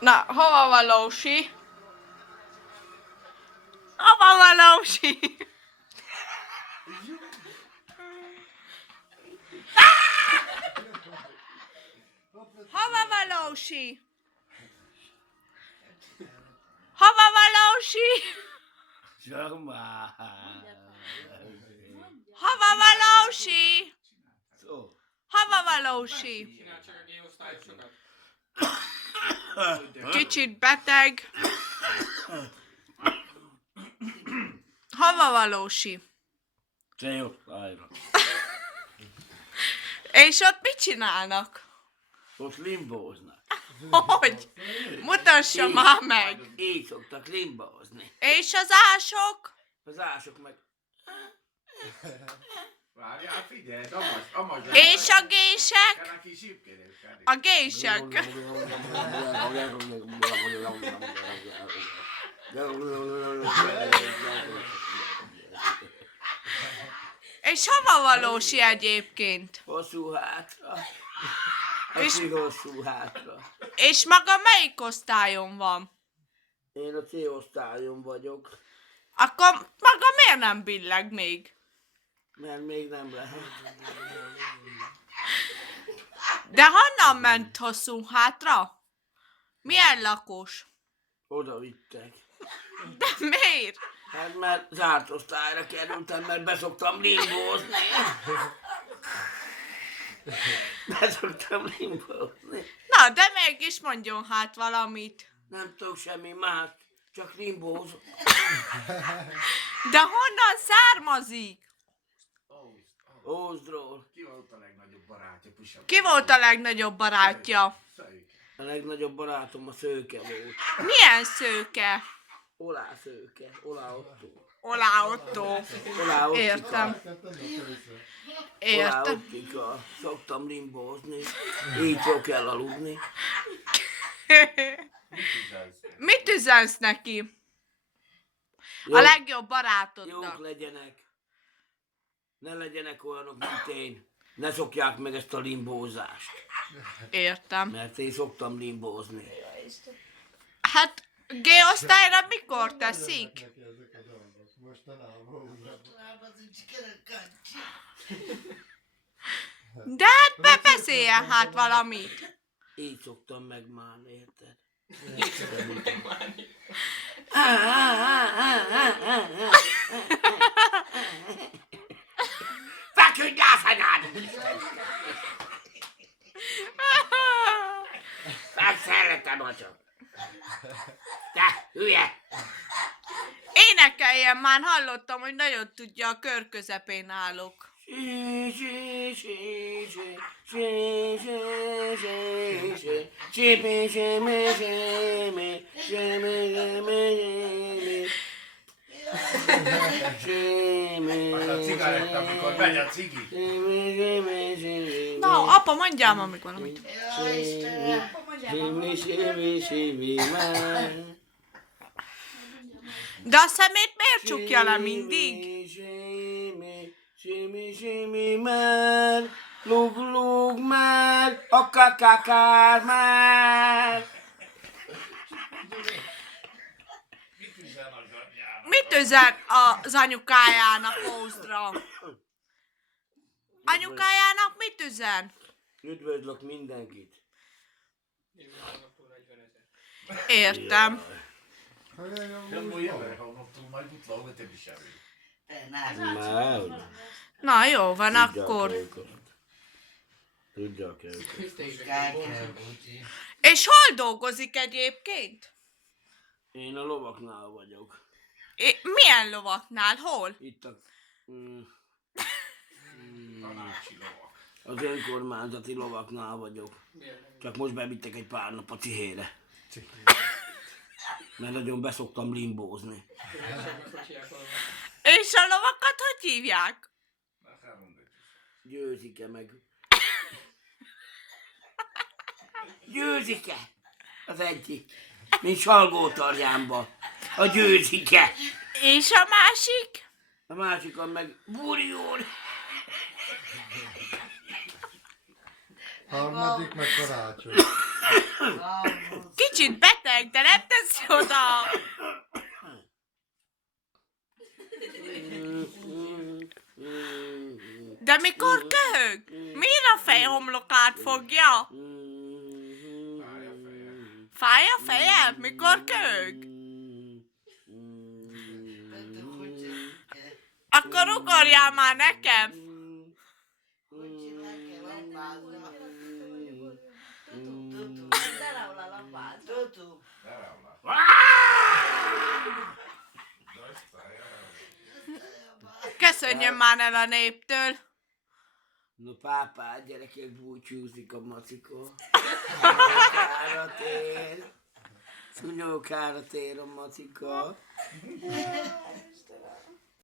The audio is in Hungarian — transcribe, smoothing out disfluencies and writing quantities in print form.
Na, hova van Lósi? Hova van Lósi? Hova van Lósi? Hova van Lósi? Hova van Lósi? Hova van Lósi? Kicsit beteg. Hova van Lósi? C-osztályra. És ott mit csinálnak? Ott limbóznak. Hogy? Mutassa már meg! Így szoktak limbózni. És az ások? Az ások meg... Várjál, figyelj, amaz És a gések? kell neki sípkérdőskedni. A gések. És hova van Lósi egyébként? Hosszú hátra. És- Aki hosszú hátra. És maga melyik osztályon van? Én a C-osztályon vagyok, Akkor maga miért nem billeg még? mert még nem lehet. De honnan ment hosszú hátra? Milyen lakos? Oda vittek. De miért? Hát mert zárt osztályra kerültem, mert beszoktam limbózni. Beszoktam limbózni. Na, de mégis mondjon hát valamit. Nem tudok semmi más, csak limbózok. De honnan származik? Ózdról. Ki volt a legnagyobb barátja, Pusa? Ki volt a legnagyobb barátja? Szöjük. A legnagyobb barátom a Szőke volt. Milyen szőke? Olá Szőke, Olá Otto. Olá Otto. Olá Ottika. Értem. Olá Értem. Ottika. Szoktam limbózni. Így fog kell aludni. Mit üzensz neki? A Jók- legjobb Jók barátodnak. legyenek. Ne legyenek olyanok, mint én. Ne szokják meg ezt a limbózást. Értem. Mert én szoktam limbózni. Hát G-osztályra mikor teszik? Neki ezek a dolgok. Mostanában De hát beszéljen hát valamit. Így szoktam megmálni, érted? Feküdj a fenád! Megszeretem a csak. Te, hülye! Énekeljen már, hallottam, hogy nagyon tudja, a kör közepén állok. Sí, sí, sí, sí, sí, sí, sí, sí. Sími, sími, sími, sími, sími, sími. Sími, Az a cigaretta, amikor megy a cigi. sími, sími, sími. Na, apa, mondjál már meg valamit. Sími, sími, sími, már. De a szemét miért csukja le mindig? Sími, sími, sími, már. Lug, lug, már. A kakakár, már. Mit üzen az anyukájának Ózdra? Anyukájának mit üzen? Üdvözlök mindenkit. Értem. Nem úgy jövő, ha unoktunk majd utlóba, te is elő. Már. Na jó van, akkor. Tudják őket. És hol dolgozik egyébként? Én a lovaknál vagyok. Milyen lovaknál? Hol? Itt a... Tanácsi lovak. Az önkormányzati lovaknál vagyok. Csak most bevittek egy pár nap a cihére. Mert nagyon beszoktam limbózni. És a lovakat hogy hívják? Győzike meg. Győzike! Az egyik. Mint Salgótarjánba. A Győzike. És a másik? A másikon meg Buri úr. harmadik meg karácsony. Ki kicsit beteg, de nem teszi oda. De mikor köhög? Miért a fejhomlokát fogja? Fáj a feje? Mikor köhög? Akkor ugorjál már nekem! Köszönjön már el a néptől! No pápá, gyerekek, búcsúzik a macikó. Szúnyókára tér. Szúnyókára tér a macika.